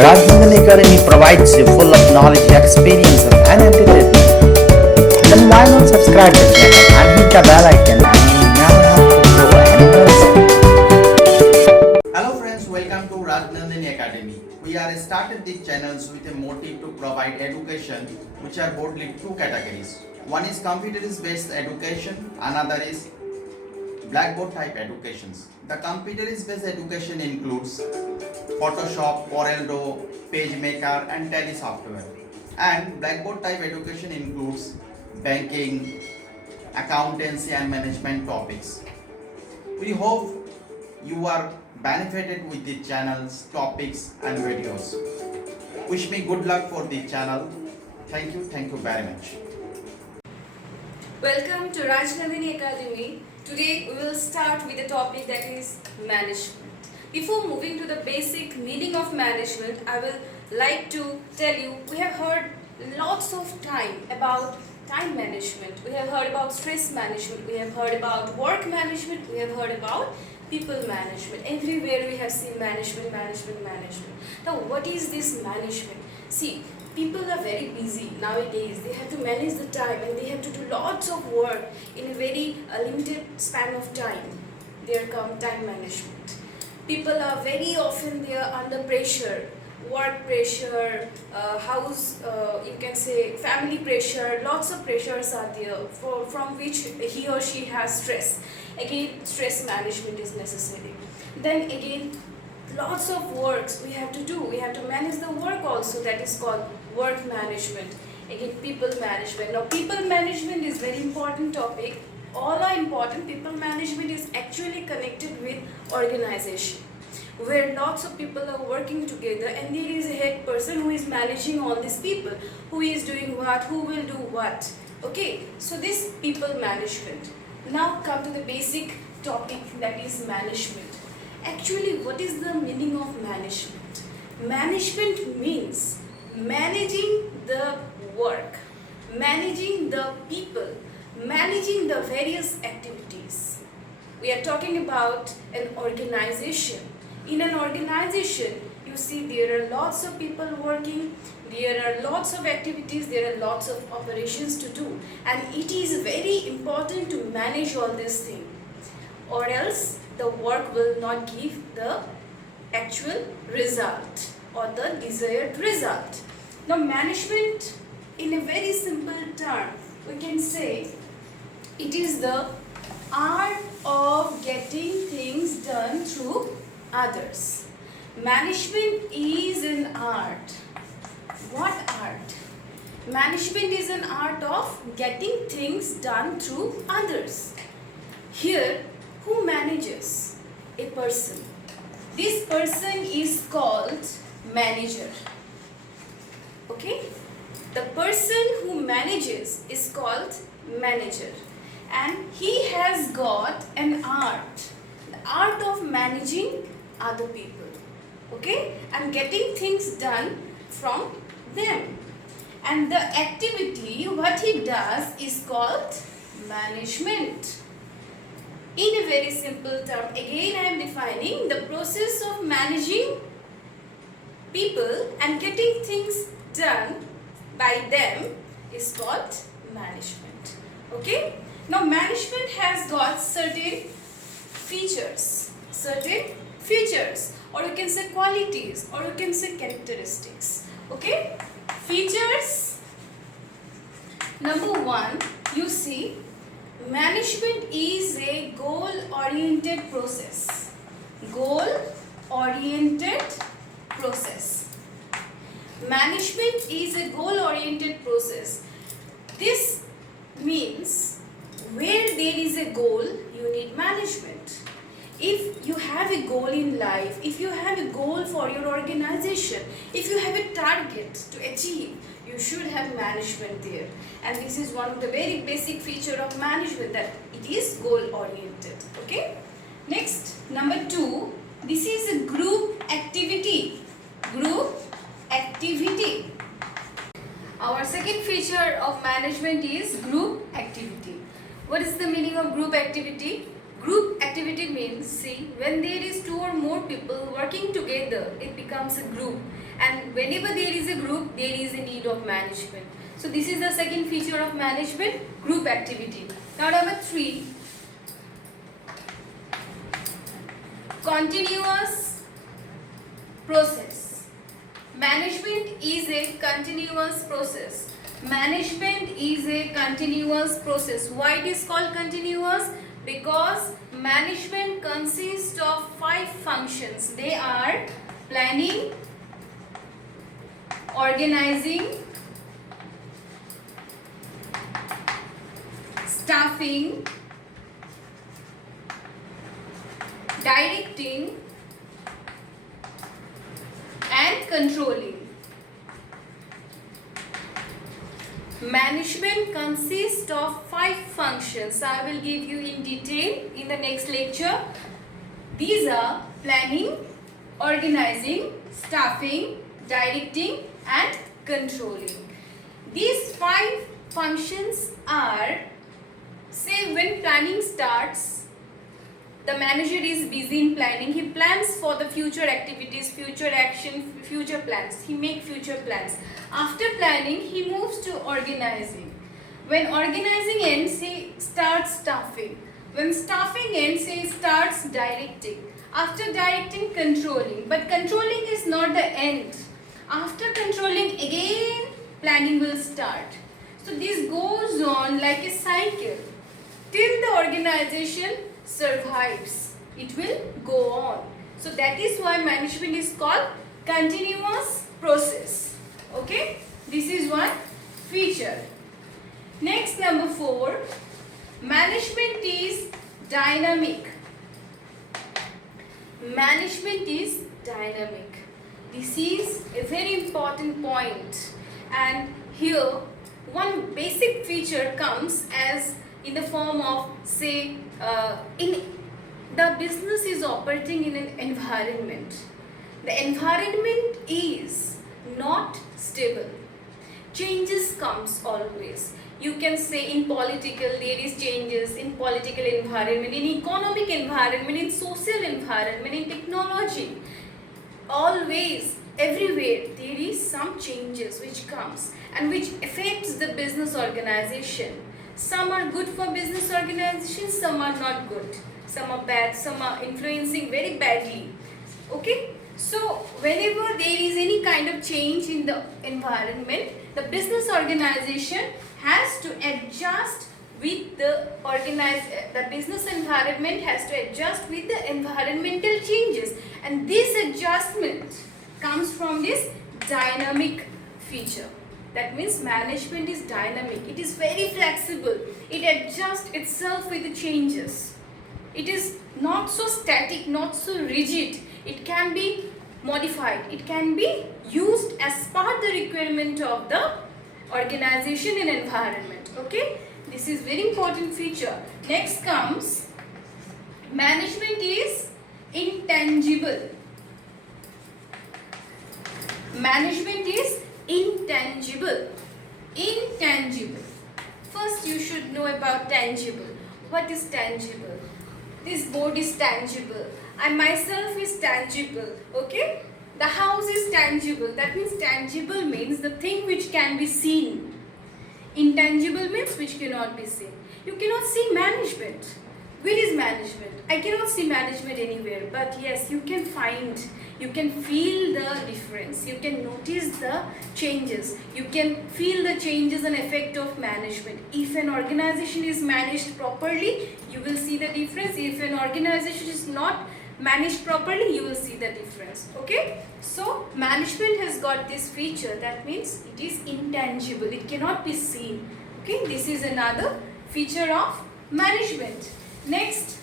Rajnandani Academy provides you full of knowledge, experience and entertainment. Then why not subscribe the channel and hit the bell icon and you never have to go anywhere. Hello friends, welcome to Rajnandani Academy. We are started these channels with a motive to provide education which are broadly two categories. One is computer-based education, another is blackboard type educations. The computer-based education includes Photoshop, Corel PageMaker and Tally software. And blackboard type education includes banking, accountancy and management topics. We hope you are benefited with the channel's topics and videos. Wish me good luck for the channel. Thank you very much. Welcome to Rajnandani Academy. Today we will start with a topic that is management. Before moving to the basic meaning of management, I will like to tell you we have heard lots of time about time management. We have heard about stress management. We have heard about work management. We have heard about people management. Everywhere we have seen management. Now what is this management? See, people are very busy nowadays. They have to manage the time and they have to do lots of work in a very limited span of time. There come time management. People are very often they are under pressure, work pressure, you can say family pressure, lots of pressures are there from which he or she has stress. Again, stress management is necessary. Then again, lots of works we have to do. We have to manage the work also, that is called work management. Again, people management. Now, people management is very important topic. All are important. People management is actually connected with organization, where lots of people are working together and there is a head person who is managing all these people, who is doing what, who will do what. Okay, so this people management. Now come to the basic topic, that is management. Actually, what is the meaning of management? Management means managing the work, managing the people, managing the various activities. We are talking about an organization. In an organization, you see there are lots of people working, there are lots of activities, there are lots of operations to do, and it is very important to manage all these things, or else the work will not give the actual result or the desired result. Now, management in a very simple term, we can say it is the art of getting things done through others. Management is an art. What art? Management is an art of getting things done through others. Here, who manages? A person. This person is called manager. Okay? The person who manages is called manager. And he has got an art. The art of managing other people. Okay? And getting things done from them. And the activity, what he does is called management. In a very simple term, again I am defining the process of managing people and getting things done by them is called management. Okay? Now, management has got certain features, or you can say qualities, or you can say characteristics. Okay? Features. Number one, you see, management is a goal-oriented process. Goal-oriented process. Management is a goal-oriented process. This means where there is a goal, you need management. If you have a goal in life, if you have a goal for your organization, if you have a target to achieve, you should have management there. And this is one of the very basic feature of management, that it is goal oriented. Okay? Next, number two, this is a group activity. Group activity. Our second feature of management is group activity. What is the meaning of group activity? Group activity means, see, when there is two or more people working together, it becomes a group. and whenever there is a group, there is a need of management. So this is the second feature of management, group activity. Now number 3, continuous process. Management is a continuous process. Management is a continuous process. Why it is called continuous? Because management consists of 5 functions. They are planning, organizing, staffing, directing, and controlling. Management consists of 5 functions. I will give you in detail in the next lecture. These are planning, organizing, staffing, directing, and controlling. These 5 functions are, say when planning starts, the manager is busy in planning. He plans for the future activities, future action, future plans. He makes future plans. After planning, he moves to organizing. When organizing ends, he starts staffing. When staffing ends, he starts directing. After directing, controlling. But controlling is not the end. After controlling, again planning will start. So this goes on like a cycle till the organization survives. It will go on. So that is why management is called continuous process. Okay, this is one feature. Next, number 4, management is dynamic. Management is dynamic. This is a very important point, and here one basic feature comes as in the form of, say, in the business is operating in an environment. The environment is not stable. Changes comes always. You can say in political there is changes, in political environment, in economic environment, in social environment, in technology. Always, everywhere there is some changes which comes and which affects the business organization. Some are good for business organization, some are not good. Some are bad, some are influencing very badly. Okay? So, whenever there is any kind of change in the environment, the business organization has to adjust with the business environment has to adjust with the environmental changes, and this adjustment comes from this dynamic feature. That means management is dynamic. It is very flexible. It adjusts itself with the changes. It is not so static, not so rigid. It can be modified. It can be used as per the requirement of the organization and environment. Okay? This is very important feature. Next comes management is intangible. Management is intangible. Intangible. First you should know about tangible. What is tangible? This board is tangible. I myself is tangible. Okay? The house is tangible. That means tangible means the thing which can be seen. Intangible means which cannot be seen. You cannot see management. Where is management? I cannot see management anywhere. But yes, you can find, you can feel the difference. You can notice the changes. You can feel the changes and effect of management. If an organization is managed properly, you will see the difference. If an organization is not managed properly, you will see the difference. Okay? So, management has got this feature. That means it is intangible. It cannot be seen. Okay? This is another feature of management. Next,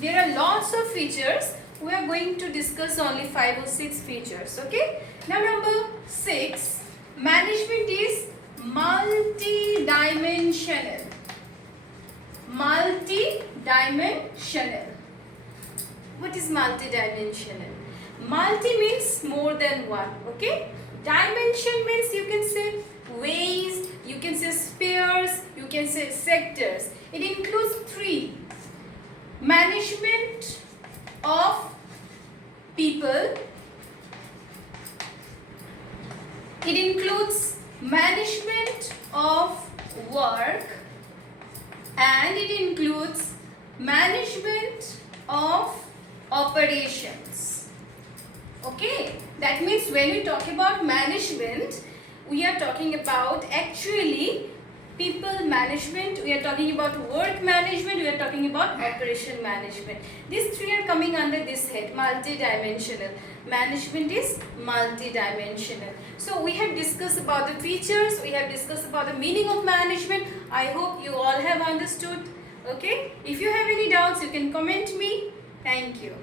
there are lots of features. We are going to discuss only 5 or 6 features. Okay? Now, number 6, management is multi-dimensional. Multi-dimensional. What is multi-dimensional? Multi means more than one. Okay? Dimension means you can say ways, you can say spheres, you can say sectors. It includes 3. Management of people, management of work, and it includes management of operations. Okay, that means when we talk about management, we are talking about actually people management, we are talking about work management, we are talking about operation management. These three are coming under this head, multidimensional. Management is multidimensional. So we have discussed about the features, we have discussed about the meaning of management. I hope you all have understood. Okay, if you have any doubts, you can comment me. Thank you.